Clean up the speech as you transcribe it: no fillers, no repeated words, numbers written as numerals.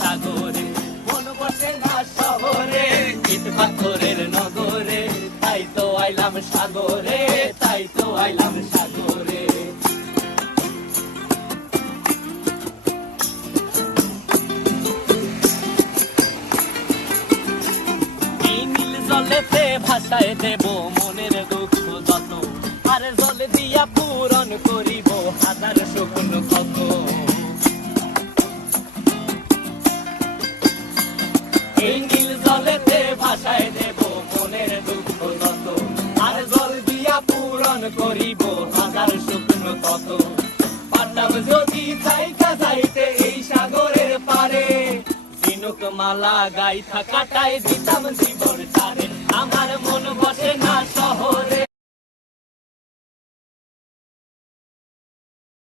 সাগরে, মন বসে না শহরে, ইট পাথরের নগরে, তাই তো আইলাম সাগরে, তাই তো আইলাম সাগরে। এই নীল জলেতে ভাসায় দেব মনের দুঃখ যত, আর জল দিয়া পূরণ করিব হাজার শুকনো ক্ষত। এই নীল জলেতে ভাসায় দেব মনের দুঃখ যত, আর জল দিয়া পূরণ করিব হাজার শুকনো ক্ষত। পারতাম যদি থাইকা যাইতে এই সাগরের পারে, ঝিনুক মালা গাইথা কাটায় দিতাম জীবন তারে। আমার মন বসে না শহরে,